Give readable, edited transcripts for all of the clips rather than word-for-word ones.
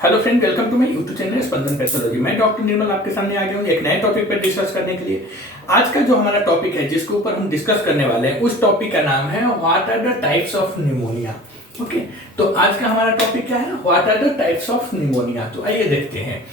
Hello friend, welcome to my YouTube channel Spandan pathology. मैं doctor Nirmal आपके सामने आ गया हूँ एक नए टॉपिक पर डिस्कस करने के लिए। आज का जो हमारा टॉपिक है जिसके ऊपर हम डिस्कस करने वाले हैं उस टॉपिक का नाम है what are the types of pneumonia. Okay, तो आज का हमारा टॉपिक क्या है? What are the types of pneumonia. तो आइए देखते हैं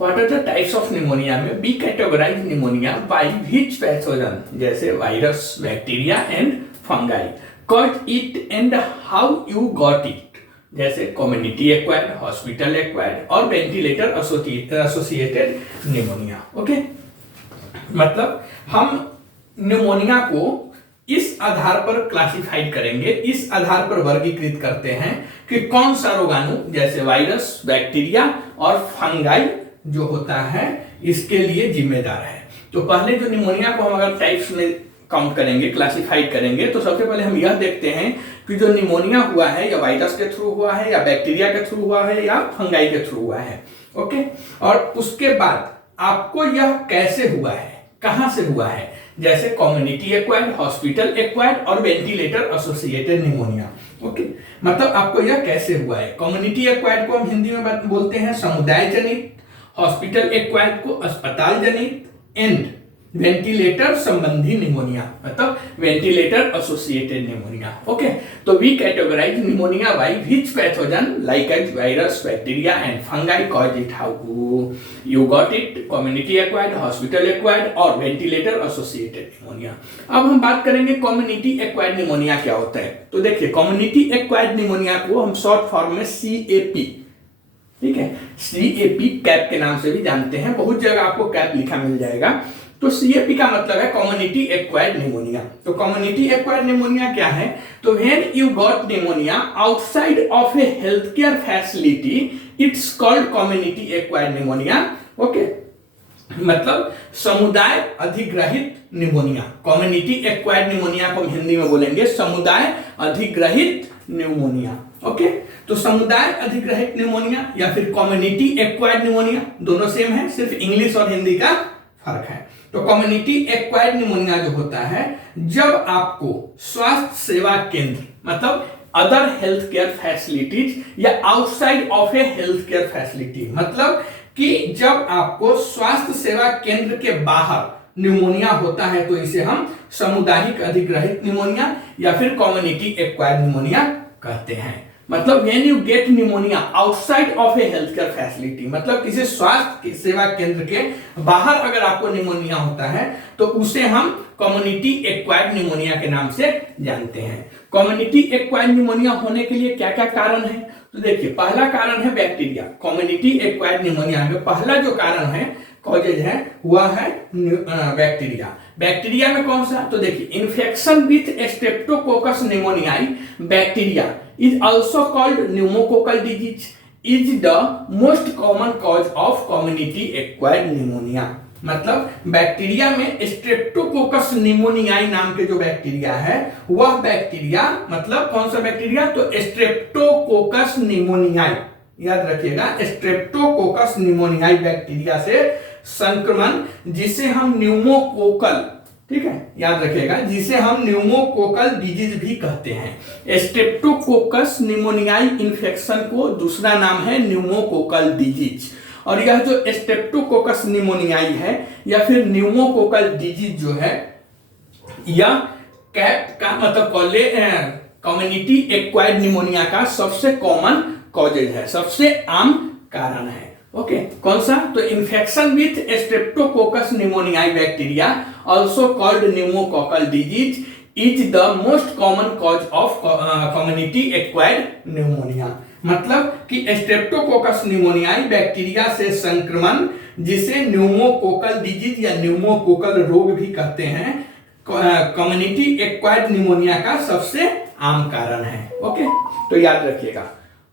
what are the types of pneumonia में be categorize pneumonia by which pathogen, जैसे virus, bacteria and fungi, cause it and how you got it, जैसे कम्युनिटी एक्वायर्ड, हॉस्पिटल एक्वायर्ड और ventilator associated pneumonia. Okay, मतलब हम pneumonia को इस आधार पर classified करेंगे, इस आधार पर वर्गीकृत करते हैं कि कौन सा रोगाणु, जैसे वायरस, बैक्टीरिया और फंगाई जो होता है इसके लिए जिम्मेदार है। तो पहले जो निमोनिया को हम अगर टाइप्स में काउंट करेंगे, क्लासिफाइड करेंगे, तो सबसे पहले हम यह देखते हैं कि जो निमोनिया हुआ है या वायरस के थ्रू हुआ है या बैक्टीरिया के थ्रू हुआ है या फंगाई के थ्रू हुआ है। ओके, और उसके बाद आपको यह कैसे हुआ है, कहां से हुआ है, जैसे कम्युनिटी एक्वायर्ड, हॉस्पिटल एक्वायर्ड और वेंटिलेटर एसोसिएटेड निमोनिया। ओके, मतलब आपको यह कैसे हुआ है। कम्युनिटी एक्वायर्ड को हम हिंदी में बोलते हैं समुदाय जनित, हॉस्पिटल एक्वायर्ड को अस्पताल जनित एंड वेंटिलेटर संबंधी निमोनिया मतलब वेंटिलेटर एसोसिएटेड निमोनिया। ओके, तो we categorise pneumonia by which pathogen like as virus, bacteria and fungi cause it, how you got it, community acquired, hospital acquired और ventilator associated pneumonia. अब हम बात करेंगे community acquired pneumonia क्या होता है। तो देखिए, कम्युनिटी एक्वायर्ड निमोनिया को हम शॉर्ट फॉर्म में CAP, ठीक है, CAP कैप के नाम से भी जानते हैं, बहुत जगह आपको कैप लिखा मिल जाएगा। तो CAP का मतलब है कम्युनिटी एक्वायर्ड निमोनिया। तो कम्युनिटी एक्वायर्ड निमोनिया क्या है? तो when you got pneumonia outside of A health care facility it's called community acquired pneumonia. Okay, मतलब समुदाय अधिग्रहित निमोनिया। कम्युनिटी एक्वायर्ड निमोनिया को हम हिंदी में बोलेंगे समुदाय अधिग्रहित निमोनिया। ओके, तो समुदाय अधिग्रहित निमोनिया या फिर कम्युनिटी एक्वायर्ड निमोनिया दोनों सेम है, सिर्फ इंग्लिश और हिंदी का फर्क है। तो कम्युनिटी एक्वायर्ड निमोनिया जो होता है जब आपको स्वास्थ्य सेवा केंद्र मतलब अदर हेल्थ केयर फैसिलिटीज या outside of A health care facility, मतलब कि जब आपको स्वास्थ्य सेवा केंद्र के बाहर निमोनिया होता है तो इसे हम सामुदायिक अधिग्रहित निमोनिया या फिर कम्युनिटी एक्वायर्ड निमोनिया कहते हैं। मतलब when you get pneumonia outside of A health care facility, मतलब किसी स्वास्थ्य सेवा केंद्र के बाहर अगर आपको निमोनिया होता है तो उसे हम कम्युनिटी एक्वायर्ड निमोनिया के नाम से जानते हैं। कम्युनिटी एक्वायर्ड निमोनिया होने के लिए क्या क्या कारण है? तो देखिए, पहला कारण है बैक्टीरिया। कम्युनिटी एक्वायर्ड निमोनिया में पहला जो कारण है, कॉजेज है, हुआ है बैक्टीरिया। बैक्टीरिया में कौन सा? तो देखिए, infection with Streptococcus निमोनियाई bacteria is also called pneumococcal disease is the most common cause of community acquired pneumonia। मतलब बैक्टीरिया में स्ट्रेप्टोकोकस निमोनियाई नाम के जो बैक्टीरिया है वह बैक्टीरिया, मतलब कौन सा बैक्टीरिया? तो स्ट्रेप्टोकोकस निमोनियाई, याद रखिएगा, स्ट्रेप्टोकोकस निमोनियाई बैक्टीरिया से संक्रमण जिसे हम न्यूमोकोकल, ठीक है, याद रखिएगा, जिसे हम न्यूमोकोकल डिजीज भी कहते हैं। स्ट्रेप्टोकोकस निमोनियाई इन्फेक्शन को दूसरा नाम है न्यूमोकोकल डिजीज। और यह जो स्ट्रेप्टोकोकस निमोनियाई है या फिर न्यूमोकोकल डिजीज जो है, यह कैप का मतलब कम्युनिटी एक्वायर्ड निमोनिया का सबसे कॉमन कॉजेज है, सबसे आम कारण है। ओके, कौन सा? तो infection with Streptococcus निमोनियाई bacteria also called pneumococcal disease is the most common cause of community acquired pneumonia। मतलब कि स्ट्रेप्टोकोकस निमोनियाई बैक्टीरिया से संक्रमण जिसे न्यूमोकोकल डिजीज या न्यूमोकोकल रोग भी कहते हैं, कम्युनिटी एक्वायर्ड निमोनिया का सबसे आम कारण है। ओके, तो याद रखिएगा।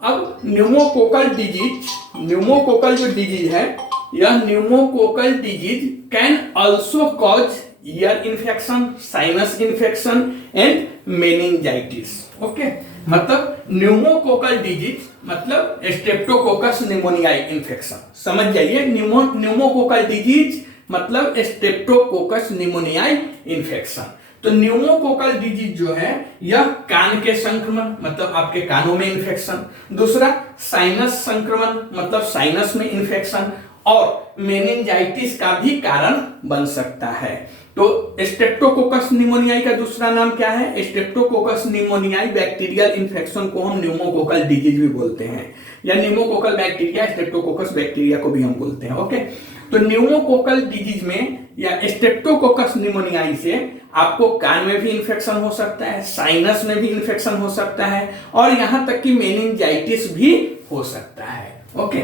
अब न्यूमोकोकल डिजीज, न्यूमोकोकल जो डिजीज है, यह pneumococcal disease can also cause ear infection, sinus infection and meningitis. Okay, मतलब न्यूमोकोकल डिजीज मतलब स्ट्रेप्टोकोकस निमोनियाई इन्फेक्शन, समझ जाइए, न्यूमोकोकल डिजीज मतलब स्ट्रेप्टोकोकस निमोनियाई इन्फेक्शन। तो न्यूमोकोकल डिजीज जो है यह कान के संक्रमण मतलब आपके कानों में इन्फेक्शन, दूसरा साइनस संक्रमण मतलब साइनस में इन्फेक्शन, और मेनिंजाइटिस का भी कारण बन सकता है। तो स्ट्रेप्टोकोकस निमोनियाई का दूसरा नाम क्या है? स्ट्रेप्टोकोकस निमोनियाई बैक्टीरियल इन्फेक्शन को हम न्यूमोकोकल डिजीज भी बोलते हैं, या न्यूमोकोकल बैक्टीरिया स्ट्रेप्टोकोकस बैक्टीरिया को भी हम बोलते हैं। ओके, तो न्यूमोकोकल डिजीज में या स्ट्रेप्टोकोकस निमोनियाई से आपको कान में भी इन्फेक्शन हो सकता है, साइनस में भी इन्फेक्शन हो सकता है, और यहां तक कि मेनिंजाइटिस भी हो सकता है। Okay,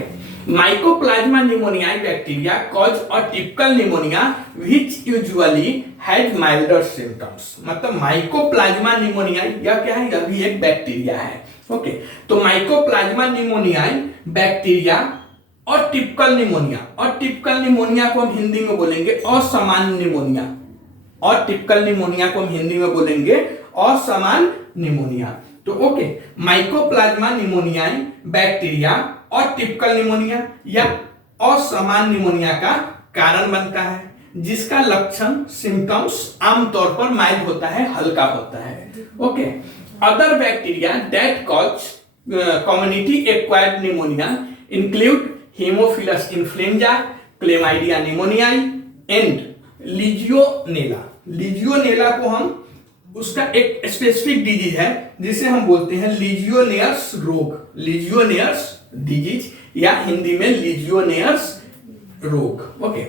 mycoplasma निमोनियाई bacteria cause a typical pneumonia which usually has milder symptoms. मतलब माइकोप्लाज्मा निमोनियाई यह क्या है? यह भी एक बैक्टीरिया है। ओके, तो माइकोप्लाज्मा निमोनियाई बैक्टीरिया और टिपिकल निमोनिया, और टिपिकल निमोनिया को हम हिंदी में बोलेंगे असामान्य निमोनिया, और टिपिकल निमोनिया को हम हिंदी में बोलेंगे असामान्य निमोनिया। तो ओके, माइकोप्लाज्मा निमोनियाई बैक्टीरिया और टिपिकल निमोनिया या असामान्य निमोनिया का कारण बनता है, जिसका लक्षण सिम्टम्स आमतौर पर माइल्ड होता है, हल्का होता है। Okay, other bacteria that cause community acquired pneumonia include Haemophilus influenza, chlamydia निमोनियाई and Legionella. Legionella को हम उसका एक स्पेसिफिक डिजीज है जिसे हम बोलते हैं लीजियोनेयर्स रोग, लीजियोनेयर्स डिजीज या हिंदी में लीजियोनेयर्स रोग। ओके,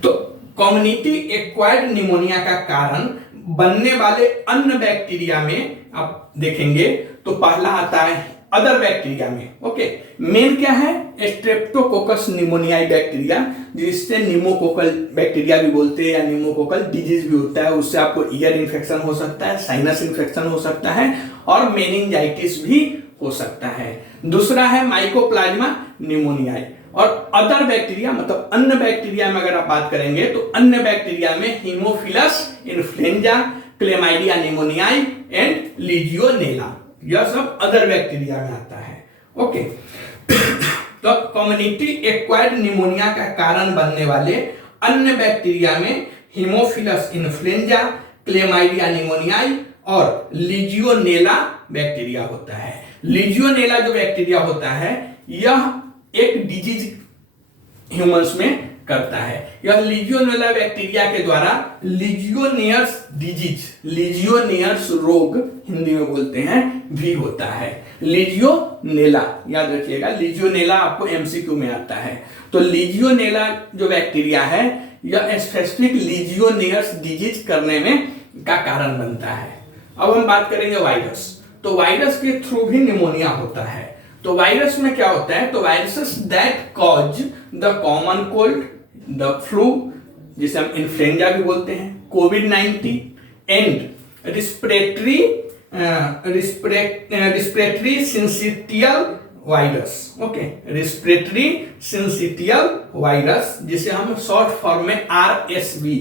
तो कम्युनिटी एक्वायर्ड निमोनिया का कारण बनने वाले अन्य बैक्टीरिया में आप देखेंगे तो पहला आता है अदर बैक्टीरिया में। ओके, मेन क्या है? स्ट्रेप्टोकोकस निमोनियाई बैक्टीरिया, जिससे निमोकोकल बैक्टीरिया भी बोलते हैं या निमोकोकल डिजीज भी होता है। उससे आपको ईयर इन्फेक्शन हो सकता है, साइनस इन्फेक्शन हो सकता है, और मेनिंजाइटिस भी हो सकता है। दूसरा है माइकोप्लाज्मा निमोनियाई, और अदर बैक्टीरिया मतलब अन्य बैक्टीरिया में अगर आप बात करेंगे तो अन्य बैक्टीरिया में Haemophilus influenza, chlamydia निमोनियाई and Legionella, यह सब अदर बैक्टीरिया में आता है। ओके, तो कम्युनिटी एक्वायर्ड निमोनिया का कारण बनने वाले अन्य बैक्टीरिया में हीमोफिलस इन्फ्लुएंजा, क्लेमाइडिया निमोनियाई और लीजियोनेला बैक्टीरिया होता है। लीजियोनेला जो बैक्टीरिया होता है यह एक डिजीज ह्यूमंस में करता है। यह लीजियोनेला बैक्टीरिया के द्वारा लीजियोनियर्स डिजीज, लीजियोनियर्स रोग हिंदी में बोलते हैं, भी होता है। लीजियोनेला याद रखिएगा, लीजियोनेला आपको एमसीक्यू में आता है। तो लीजियोनेला जो बैक्टीरिया है यह स्पेसिफिक लीजियोनियर्स डिजीज करने में का कारण बनता है। अब हम बात करेंगे वायरस। तो वायरस के थ्रू भी निमोनिया होता है। तो वायरस में क्या होता है? तो viruses that cause the common cold, the flu जिसे हम इन्फ्लुएंजा भी बोलते हैं, कोविड-19 and respiratory syncytial virus. Okay, respiratory syncytial virus जिसे हम शॉर्ट फॉर्म में आरएसवी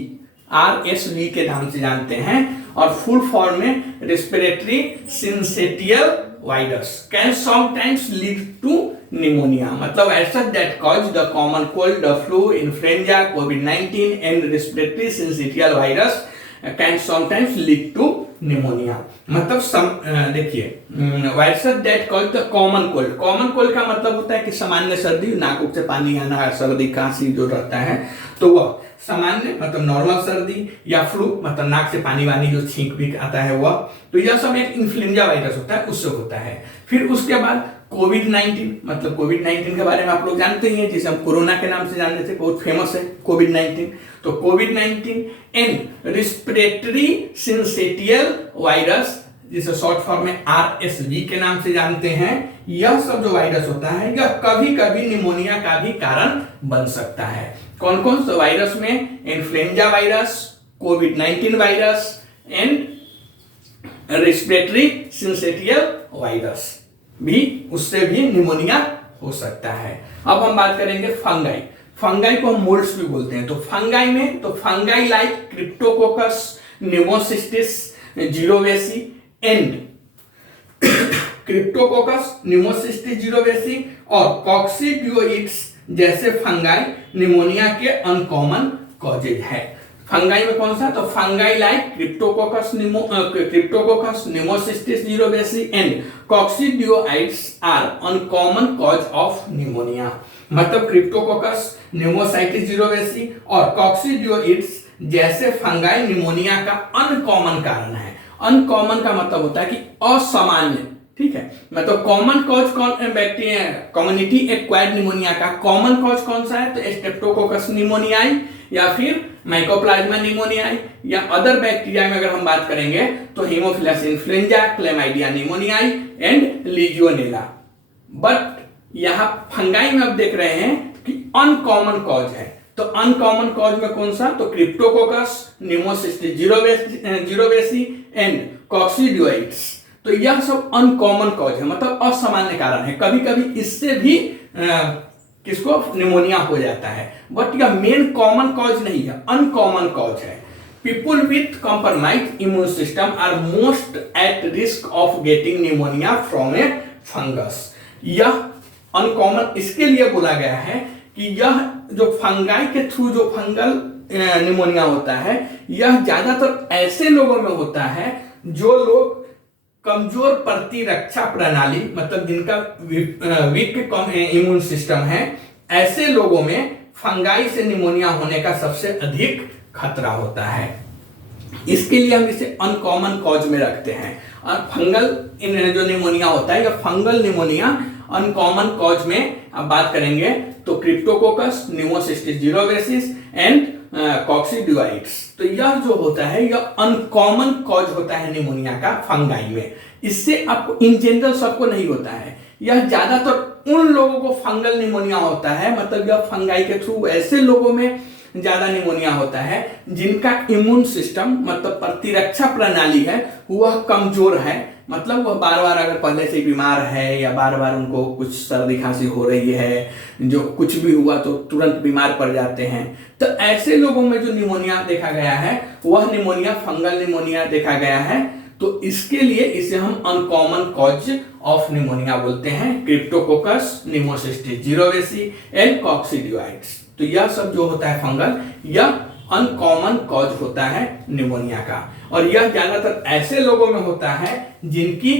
के नाम से जानते हैं, और फुल फॉर्म में respiratory syncytial virus can sometimes lead to pneumonia. मतलब ऐसा that cause the common cold, the flu, influenza, कोविड-19 and respiratory syncytial virus can sometimes lead to pneumonia. मतलब देखिए, virus that cause the common cold, common cold का मतलब होता है कि सामान्य सर्दी, नाक से पानी आना, सर्दी खांसी जो रहता है, तो वह सामान्य मतलब नॉर्मल सर्दी, या फ्लू मतलब नाक से पानी वानी जो छींक भी आता है वह, तो यह सब एक इन्फ्लुएंजा वायरस होता है, उससे होता है। फिर उसके बाद कोविड-19, मतलब कोविड-19 के बारे में आप लोग जानते ही हैं, जिसे हम कोरोना के नाम से जानते थे, बहुत फेमस है कोविड-19। तो कोविड-19 एंड रिस्पिरेटरी सिंसिटियल वायरस जिसे शॉर्ट फॉर्म में आरएसवी के नाम से जानते हैं, यह सब जो वायरस होता है यह कभी कभी निमोनिया का भी कारण बन सकता है। कौन कौन से वायरस में? Influenza virus, covid virus and respiratory syncytial virus भी, उससे भी निमोनिया हो सकता है। अब हम बात करेंगे फंगाई। फंगाई को हम मोल्ड्स भी बोलते हैं। तो फंगाई में तो fungi like cryptococcus, pneumocystis jirovecii and cryptococcus, pneumocystis jirovecii और कॉक्सीडियोइड्स जैसे फंगाई निमोनिया के अनकॉमन कॉजेज है। फंगाई में कौन सा, तो fungi like cryptococcus pneumocystis jirovecii and coccidioides are uncommon cause of pneumonia. मतलब क्रिप्टोकोकस निमोसाइटिस जीरोवेसी और कॉक्सीडियोइड्स जैसे फंगाई निमोनिया का अनकॉमन कारण है। अनकॉमन का मतलब होता है कि असामान्य, ठीक है। मतलब कॉमन कॉज कौन, बैक्टीरिया कम्युनिटी एक्वायर्ड निमोनिया का कॉमन कॉज कौन सा है, तो स्ट्रेप्टोकोकस निमोनियाई या फिर माइकोप्लाज्मा निमोनियाई, या अदर बैक्टीरिया में अगर हम बात करेंगे तो Haemophilus influenza, chlamydia निमोनियाई and Legionella. But यहां फंगाई में अब देख रहे हैं कि अनकॉमन कॉज है, तो अनकॉमन कॉज में कौन सा, तो क्रिप्टोकोकस निमोसिस्टिस जीरोवेसी एंड कॉक्सीडियोइड्स। तो यह सब अनकॉमन कॉज है, मतलब असामान्य कारण है। कभी कभी इससे भी किसको निमोनिया हो जाता है, बट यह मेन कॉमन कॉज नहीं है, अनकॉमन कॉज है। People with compromised immune system are most at risk of getting pneumonia from a fungus. यह अनकॉमन इसके लिए बोला गया है कि यह जो फंगाई के थ्रू जो फंगल निमोनिया होता है, यह ज्यादातर ऐसे लोगों में होता है जो लोग कमजोर प्रतिरक्षा प्रणाली, मतलब जिनका वीक इम्यून सिस्टम है, ऐसे लोगों में फंगाई से निमोनिया होने का सबसे अधिक खतरा होता है। इसके लिए हम इसे अनकॉमन कॉज में रखते हैं। और फंगल जो निमोनिया होता है, या फंगल निमोनिया अनकॉमन कॉज में अब बात करेंगे तो क्रिप्टोकोकस निमोसिस्टिस जीरोवेसिस एंड कॉक्सीडियोइड्स। तो यह जो होता है यह अनकॉमन कॉज होता है निमोनिया का फंगाई में। इससे आपको इन जनरल सबको नहीं होता है, यह ज्यादातर उन लोगों को फंगल निमोनिया होता है, मतलब यह फंगाई के थ्रू ऐसे लोगों में ज्यादा निमोनिया होता है जिनका इम्यून सिस्टम, मतलब प्रतिरक्षा प्रणाली है, वह कमजोर है। मतलब वह बार बार अगर पहले से बीमार है या बार बार उनको कुछ सर्दी खांसी हो रही है, जो कुछ भी हुआ तो तुरंत बीमार पड़ जाते हैं, तो ऐसे लोगों में जो निमोनिया देखा गया है वह निमोनिया फंगल निमोनिया देखा गया है। तो इसके लिए इसे हम अनकॉमन कॉज ऑफ निमोनिया बोलते हैं, क्रिप्टोकोकस निमोसिस्टिस जीरोवेसी एंड कॉक्सीडियोइड्स। तो यह सब जो होता है फंगल, यह अनकॉमन कॉज होता है निमोनिया का, और यह ज्यादातर ऐसे लोगों में होता है जिनकी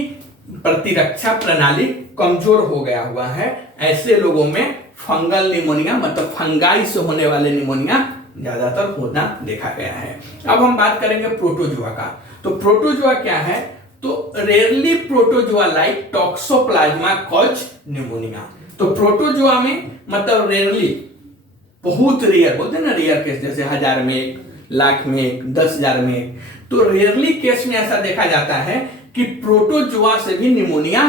प्रतिरक्षा प्रणाली कमजोर हो गया हुआ है। ऐसे लोगों में फंगल निमोनिया, मतलब फंगाई से होने वाले निमोनिया ज्यादातर होना देखा गया है। अब हम बात करेंगे प्रोटोजुआ का। तो प्रोटोजुआ क्या है, तो rarely protozoa like toxoplasma cause pneumonia. तो प्रोटोजुआ में मतलब रेयरली, बहुत रेयर बोलते हैं ना, रेयर केस जैसे 1000 में एक, लाख में एक, 10,000 में एक। तो रेयरली केस में ऐसा देखा जाता है कि प्रोटोजुआ से भी निमोनिया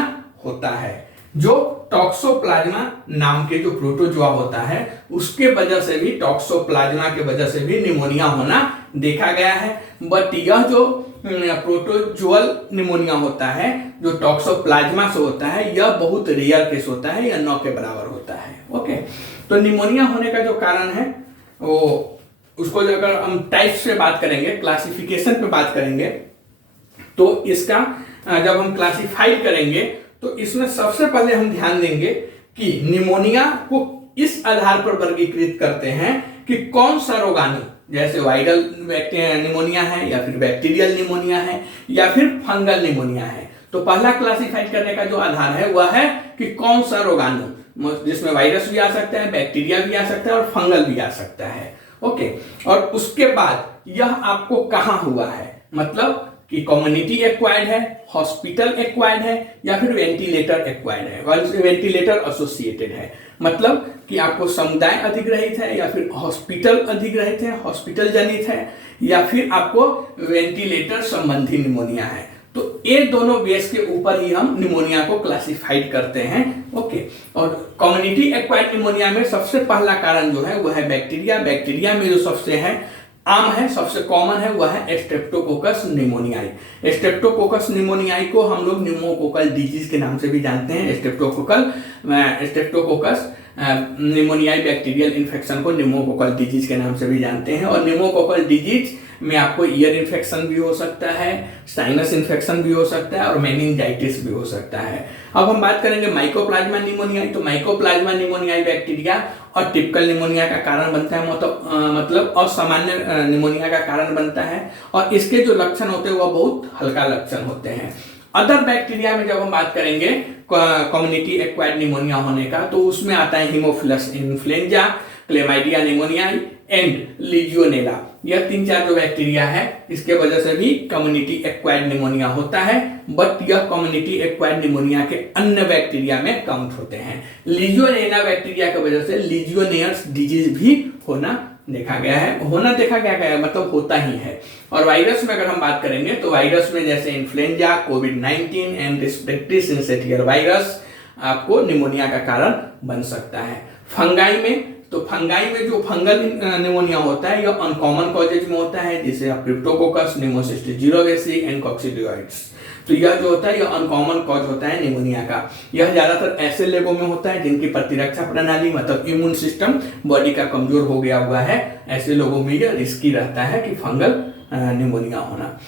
होता है। जो टॉक्सोप्लाज्मा नाम के जो प्रोटोजुआ होता है उसके वजह से भी, टॉक्सोप्लाज्मा के वजह से भी निमोनिया होना देखा गया है। बट यह जो प्रोटोजुअल निमोनिया होता है जो टॉक्सोप्लाज्मा से होता है, यह बहुत रेयर केस होता है, यह 9 के बराबर होता है। ओके, तो निमोनिया होने का जो कारण है वो, उसको अगर हम टाइप्स पे बात करेंगे, क्लासिफिकेशन पे बात करेंगे, तो इसका जब हम क्लासिफाई करेंगे तो इसमें सबसे पहले हम ध्यान देंगे कि निमोनिया को इस आधार पर वर्गीकृत करते हैं कि कौन सा रोगाणु, जैसे वायरल निमोनिया है या फिर बैक्टीरियल निमोनिया है या फिर फंगल निमोनिया है। तो पहला क्लासिफाई करने का जो आधार है वह है कि कौन सा रोगाणु, जिसमें वायरस भी आ सकता है, बैक्टीरिया भी आ सकता है और फंगल भी आ सकता है। ओके, और उसके बाद यह आपको कहां हुआ है, मतलब कि कम्युनिटी एक्वायर्ड है, हॉस्पिटल एक्वायर्ड है या फिर वेंटिलेटर एक्वायर्ड है, वेंटिलेटर एसोसिएटेड है। मतलब कि आपको समुदाय अधिग्रहित है या फिर हॉस्पिटल अधिग्रहित है, हॉस्पिटल जनित है, या फिर आपको वेंटिलेटर संबंधी निमोनिया है। तो ये दोनों बेस के ऊपर ही हम निमोनिया को क्लासिफाइड करते हैं। ओके, और कम्युनिटी एक्वायर्ड निमोनिया में सबसे पहला कारण जो है वह है बैक्टीरिया। बैक्टीरिया में जो सबसे है आम है, सबसे कॉमन है, वह है स्ट्रेप्टोकोकस निमोनियाई। स्ट्रेप्टोकोकस निमोनियाई को हम लोग न्यूमोकोकल डिजीज के नाम से भी जानते हैं। स्ट्रेप्टोकोकस निमोनियाई बैक्टीरियल इन्फेक्शन को न्यूमोकोकल डिजीज के नाम से भी जानते हैं। और न्यूमोकोकल डिजीज में आपको ईयर इन्फेक्शन भी हो सकता है, साइनस इन्फेक्शन भी हो सकता है और मेनिंजाइटिस भी हो सकता है। अब हम बात करेंगे माइकोप्लाज्मा निमोनियाई। तो माइकोप्लाज्मा निमोनियाई बैक्टीरिया और टिपिकल निमोनिया का कारण बनता है, मतलब असामान्य निमोनिया का कारण बनता है, और इसके जो लक्षण होते हैं वह बहुत हल्का लक्षण होते हैं। अदर बैक्टीरिया में जब हम बात करेंगे कम्युनिटी एक्वायर्ड निमोनिया होने का, तो उसमें आता है Haemophilus influenza, chlamydia निमोनियाई and Legionella. यह 3-4 जो बैक्टीरिया है इसके वजह से भी कम्युनिटी एक्वायर्ड निमोनिया होता है, बट यह कम्युनिटी एक्वायर्ड निमोनिया के अन्य बैक्टीरिया में काउंट होते हैं। लीजियोनेला बैक्टीरिया की वजह से लीजियोनेयर्स डिजीज भी होना देखा गया है, मतलब होता ही है। और वायरस में अगर हम बात करेंगे तो वायरस में जैसे इन्फ्लुएंजा, कोविड-19 एंड रेस्पिरेटरी सिंसिटियर वायरस आपको निमोनिया का कारण बन सकता है। फंगाई में जो फंगल निमोनिया होता है यह अनकॉमन कॉजेज में होता है, जैसे क्रिप्टोकोकस, निमोसिस्टिस जीरोवेसी एंड कॉक्सीडियोइड्स। तो यह जो होता है यह अनकॉमन कॉज होता है निमोनिया का। यह ज्यादातर ऐसे लोगों में होता है जिनकी प्रतिरक्षा प्रणाली मतलब इम्यून सिस्टम बॉडी का कमजोर हो गया हुआ है, ऐसे लोगों में यह रिस्की रहता है कि फंगल निमोनिया होना।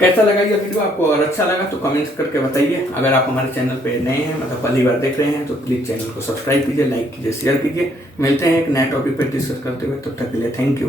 कैसा लगा यह वीडियो आपको? और अच्छा लगा तो कमेंट्स करके बताइए। अगर आप हमारे चैनल पे नए हैं, मतलब पहली बार देख रहे हैं, तो प्लीज चैनल को सब्सक्राइब कीजिए, लाइक कीजिए, शेयर कीजिए। मिलते हैं एक नए टॉपिक पर डिस्कस करते हुए, तब तक के लिए थैंक यू।